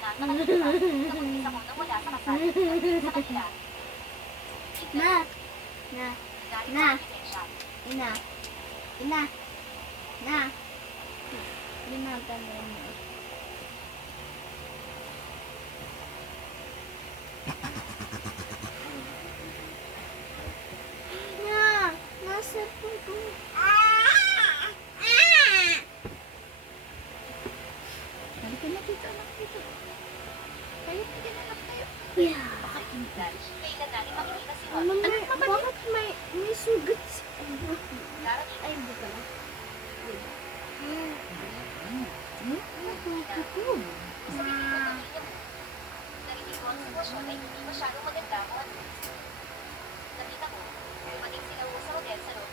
araw na nakalipas, nabuntis ako nang wala sa kasal. Sa kanila. Na. Na. Galing Na. sa ebidensya. Ina. Ina. Na. Limatan mo mo. Na. Nasa po ko. Halika na dito, anak dito. Kayo, anak kayo. Yeah. Pakailan, kailan natin makikita si Ano Juan. may, bakit may sugat sa... Darating Ay, hindi pala. sa bibig ko tuloy niya. Narinig ko ang sitwasyon ay hindi masyadong maganda kung ano. Nakita ko, dumating sila sa hotel sa loob